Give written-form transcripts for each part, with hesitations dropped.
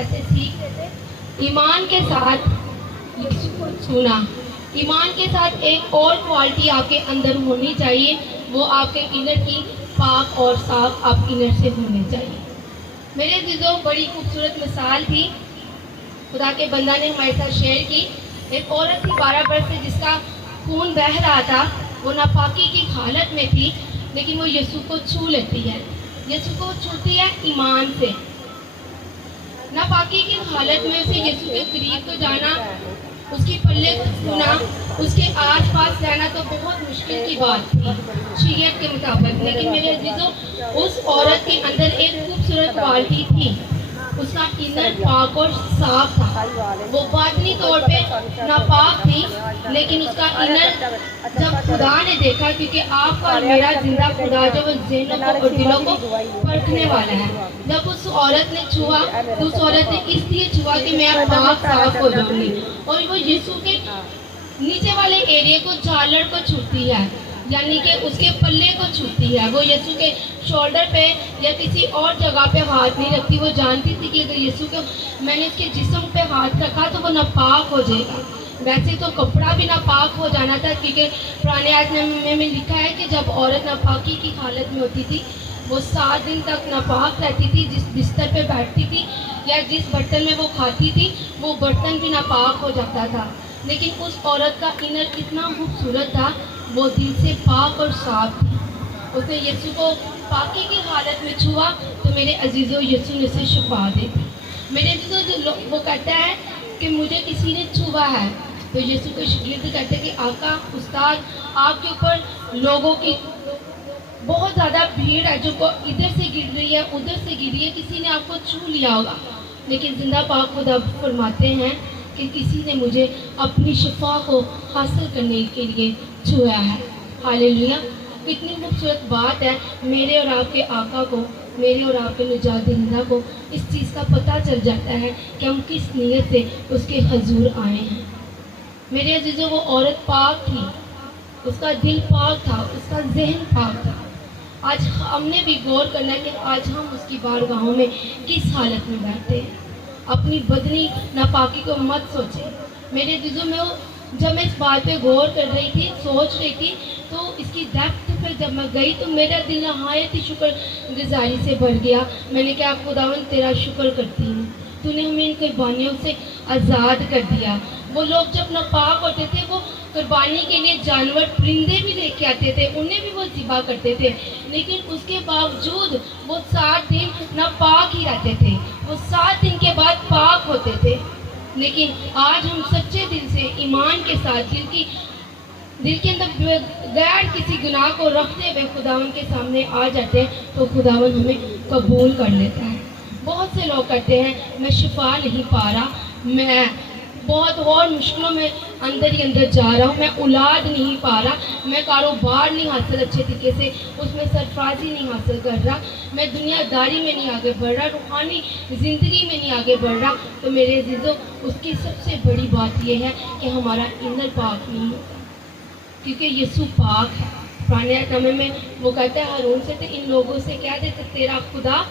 जैसे सीख रहे थे, ईमान के साथ यीशु को छूना, ईमान के साथ एक और क्वालिटी आपके अंदर होनी चाहिए, वो आपके इनर की पाक और साफ आप इनर से होने चाहिए। मेरे अज़ीज़ों, बड़ी खूबसूरत मिसाल थी खुदा के बंदा ने हमारे साथ शेयर की। एक औरत थी 12 बरस से जिसका खून बह रहा था, वो नापाकी की हालत में थी, लेकिन वो यीशु को छू लेती है। यीशु को छूती है ईमान से। नापाकी की हालत में उसे यीशु के करीब तो जाना, उसकी पल्ले को छूना, उसके आस पास रहना तो बहुत मुश्किल की बात थी शरीयत के मुताबिक। लेकिन मेरे अजीजों, उस औरत के अंदर एक खूबसूरत क्वालिटी थी, उसका इनर पाक और साफ था। वो बातनी तौर पे नापाक थी, लेकिन उसका इनर जब खुदा ने देखा, क्योंकि आपका और मेरा जिंदा खुदा जो वो ज़हनों को और दिलों को परखने वाला है, जब उस औरत ने छुआ तो उस औरत ने इसलिए छुआ कि मैं पाक साफ हो जाऊंगी, और वो यीशु के नीचे वाले एरिया को, झालर को छूती है, यानी कि उसके पल्ले को छूती है। वो यीशु के शोल्डर पे या किसी और जगह पे हाथ नहीं रखती। वो जानती थी कि अगर यीशु को मैंने इसके जिस्म पे हाथ रखा तो वो नापाक हो जाएगा। वैसे तो कपड़ा भी नापाक हो जाना था, क्योंकि पुराने आयत में लिखा है कि जब औरत नापाकी की हालत में होती थी, वो 7 दिन तक नापाक रहती थी। जिस बिस्तर पे बैठती थी या जिस बर्तन में वो खाती थी, वो बर्तन भी नापाक हो जाता था। लेकिन उस औरत का इनर इतना खूबसूरत था, वो दिल से पाक और साफ थी। उसने यीशु को पाकी की हालत में छुआ तो मेरे अजीज़ों, यीशु ने उसे शिफा दी। मेरे अजीज़ों, जो वो कहता है कि मुझे किसी ने छुआ है, तो यीशु को शागिर्द कहते हैं कि आका, उस्ताद, आपके ऊपर लोगों की बहुत ज़्यादा भीड़ है जो को इधर से गिर रही है, उधर से गिर रही है, किसी ने आपको छू लिया होगा। लेकिन जिंदा पाक खुदा फरमाते हैं कि किसी ने मुझे अपनी शिफा को हासिल करने के लिए छुआ है। हालेलुया! कितनी खूबसूरत बात है। मेरे और आपके आका को, मेरे और आपके निजात दहिंदा को इस चीज़ का पता चल जाता है कि हम किस नीयत से उसके हजूर आए हैं। मेरे अजीजों, वो औरत पाक थी, उसका दिल पाक था, उसका जहन पाक था। आज हमने भी गौर करना है कि आज हम उसकी बारगाहों में किस हालत में बैठते हैं। अपनी बदनी नापाकी को मत सोचें। मेरे अजीजों में जब मैं इस बात पे गौर कर रही थी, सोच रही थी, तो इसकी डेप्थ पे जब मैं गई तो मेरा दिल नहायत ही शुक्र गुजारी से भर गया। मैंने कहा, खुदावन तेरा शुक्र करती हूँ, तूने हमें इन कुर्बानियों से आज़ाद कर दिया। वो लोग जब नापाक होते थे, वो कुर्बानी के लिए जानवर, परिंदे भी लेके आते थे, उन्हें भी वो ज़िबा करते थे, लेकिन उसके बावजूद वो 7 दिन नापाक ही रहते थे। वो 7 दिन के बाद पाक होते थे। लेकिन आज हम सच्चे दिल से, ईमान के साथ, दिल के अंदर गैर किसी गुनाह को रखते हुए खुदावन के सामने आ जाते हैं, तो खुदावन हमें कबूल कर लेता है। बहुत से लोग कहते हैं, मैं शिफा नहीं पा रहा, मैं बहुत और मुश्किलों में अंदर ही अंदर जा रहा हूँ, मैं औलाद नहीं पा रहा, मैं कारोबार नहीं हासिल अच्छे तरीके से, उसमें सरफराजी नहीं हासिल कर रहा, मैं दुनियादारी में नहीं आगे बढ़ रहा, रूहानी ज़िंदगी में नहीं आगे बढ़ रहा। तो मेरे अजीज़ों, उसकी सबसे बड़ी बात यह है कि हमारा इनर पाक नहीं होता, क्योंकि यीशु पाक है। पुराने नामे में वो कहता है हारून से, तो इन लोगों से कह देते तेरा खुदा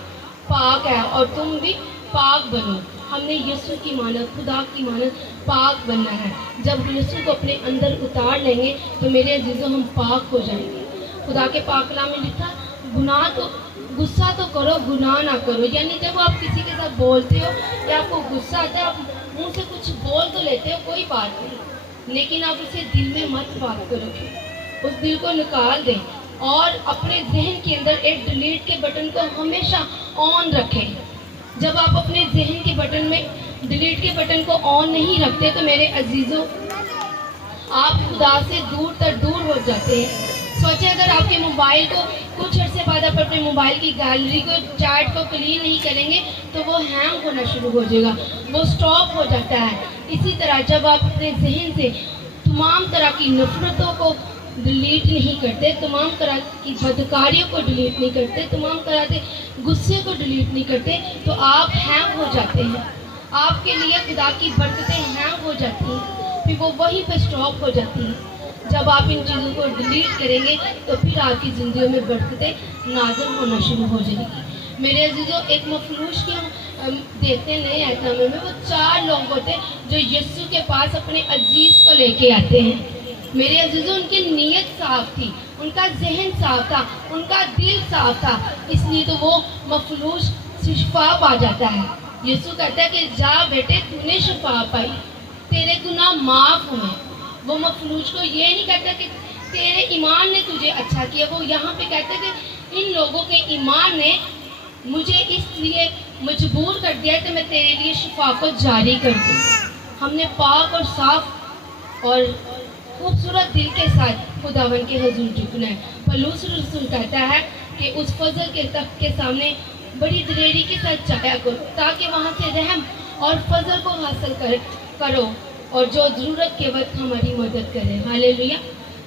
पाक है और तुम भी पाक बनो। हमने यीशु की मानत, खुदा की मानत पाक बनना है। जब यीशु को अपने अंदर उतार लेंगे तो मेरे अजीज़ों, हम पाक हो जाएंगे। खुदा के पाक कलाम में लिखा, गुनाह तो, गुस्सा तो करो, गुनाह ना करो। यानी जब आप किसी के साथ बोलते हो या आपको गुस्सा आता है, आप मुँह से कुछ बोल तो लेते हो, कोई बात नहीं, लेकिन आप उसे दिल में मत बात करोगे। उस दिल को निकाल दें और अपने जहन के अंदर एक डिलीट के बटन को हमेशा ऑन रखें। जब आप अपने जहन के बटन में डिलीट के बटन को ऑन नहीं रखते, तो मेरे अजीज़ों, आप खुदा से दूर तक दूर हो जाते हैं। सोचिए, अगर आपके मोबाइल को कुछ अर्से बाद आप अपने मोबाइल की गैलरी को, चैट को क्लीन नहीं करेंगे तो वो हैंग होना शुरू हो जाएगा, वो स्टॉप हो जाता है। इसी तरह जब आप अपने जहन से तमाम तरह की नफरतों को डिलीट नहीं करते, तमाम तरह की बदकारियों को डिलीट नहीं करते, तमाम तरह के गुस्से को डिलीट नहीं करते, तो आप हैंग हो जाते हैं। आपके लिए खुदा की बरकतें हैंग हो जाती हैं, फिर वो वहीं पे स्टॉप हो जाती हैं। जब आप इन चीज़ों को डिलीट करेंगे तो फिर आपकी ज़िंदगी में बरकतें नाज़िल होना शुरू हो जाएगी। میرے عزیزوں ایک مفلوج کی ہم دیکھتے ہیں نئے احکام میں، وہ 4 لوگ ہوتے ہیں جو یسوع کے پاس اپنے عزیز کو لے کے آتے ہیں۔ میرے عزیزوں ان کی نیت صاف تھی، ان کا ذہن صاف تھا، ان کا دل صاف تھا، اس لیے تو وہ مفلوج سے شفا پا جاتا ہے۔ یسوع کہتا ہے کہ جا بیٹے تو نے شفا پائی، تیرے گناہ معاف ہوئے۔ وہ مفلوج کو یہ نہیں کہتا کہ تیرے ایمان نے تجھے اچھا کیا، وہ یہاں پہ کہتا ہے کہ ان لوگوں کے ایمان نے مجھے اس لیے مجبور کر دیا کہ میں تیرے لیے شفا کو جاری کر دوں۔ ہم نے پاک اور صاف اور خوبصورت دل کے ساتھ خداوند کے حضور جھکنا ہے۔ پولس رسول کہتا ہے کہ اس فضل کے تخت کے سامنے بڑی دلیری کے ساتھ جایا کرو تاکہ وہاں سے رحم اور فضل کو حاصل کرو اور جو ضرورت کے وقت ہماری مدد کرے۔ ہاللیلویا۔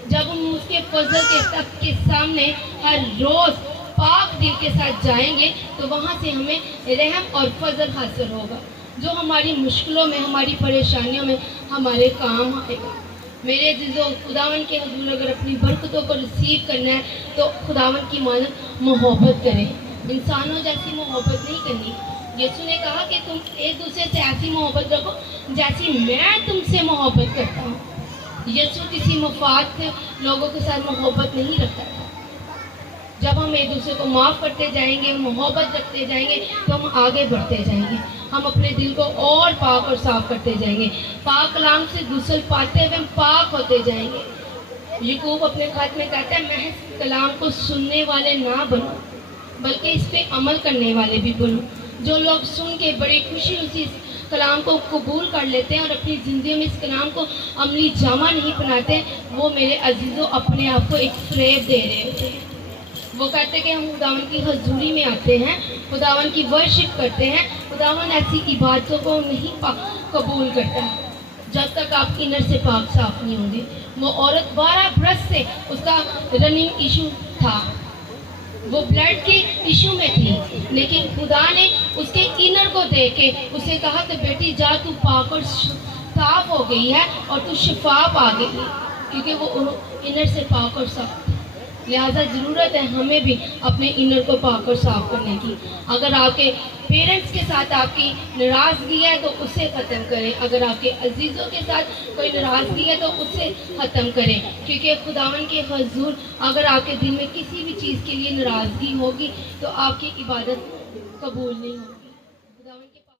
جب ہم اس کے فضل کے تخت کے سامنے ہر روز پاک دل کے ساتھ جائیں گے تو وہاں سے ہمیں رحم اور فضل حاصل ہوگا جو ہماری مشکلوں میں، ہماری پریشانیوں میں ہمارے کام آئے گا۔ میرے عزیزوں، خداوند کے حضور اگر اپنی برکتوں کو ریسیو کرنا ہے تو خداوند کی مانند محبت کریں، انسانوں جیسی محبت نہیں کرنی۔ یسوع نے کہا کہ تم ایک دوسرے سے ایسی محبت رکھو جیسی میں تم سے محبت کرتا ہوں۔ یسوع کسی مفاد کے لوگوں کے ساتھ محبت نہیں رکھتا تھا۔ جب ہم ایک دوسرے کو معاف کرتے جائیں گے، محبت رکھتے جائیں گے تو ہم آگے بڑھتے جائیں گے، ہم اپنے دل کو اور پاک اور صاف کرتے جائیں گے، پاک کلام سے غسل پاتے ہوئے ہم پاک ہوتے جائیں گے۔ یعقوب اپنے خط میں کہتا ہے محض کلام کو سننے والے نہ بنو بلکہ اس پہ عمل کرنے والے بھی بنو۔ جو لوگ سن کے بڑی خوشی اسی کلام کو قبول کر لیتے ہیں اور اپنی زندگی میں اس کلام کو عملی جامہ نہیں بناتے، وہ میرے عزیزوں اپنے آپ کو ایک فریب دے رہے ہوتے ہیں۔ وہ کہتے ہیں کہ ہم خداوند کی حضوری میں آتے ہیں، خداوند کی ورشپ کرتے ہیں، خداوند ایسی عبادتوں کو نہیں قبول کرتا ہے جب تک آپ انر سے پاک صاف نہیں ہوں گے۔ وہ عورت 12 برس سے اس کا رننگ ایشو تھا، وہ بلڈ کے ایشو میں تھی، لیکن خدا نے اس کے انر کو دیکھ کے اسے کہا کہ بیٹی جا تو پاک اور صاف ہو گئی ہے اور تو شفا پا گئی ہے، کیونکہ وہ انر سے پاک اور صاف تھی۔ لہٰذا ضرورت ہے ہمیں بھی اپنے انر کو پاک اور صاف کرنے کی۔ اگر آپ کے پیرنٹس کے ساتھ آپ کی ناراضگی ہے تو اسے ختم کریں، اگر آپ کے عزیزوں کے ساتھ کوئی ناراضگی ہے تو اسے ختم کریں، کیونکہ خداوند کے حضور اگر آپ کے دل میں کسی بھی چیز کے لیے ناراضگی ہوگی تو آپ کی عبادت قبول نہیں ہوگی۔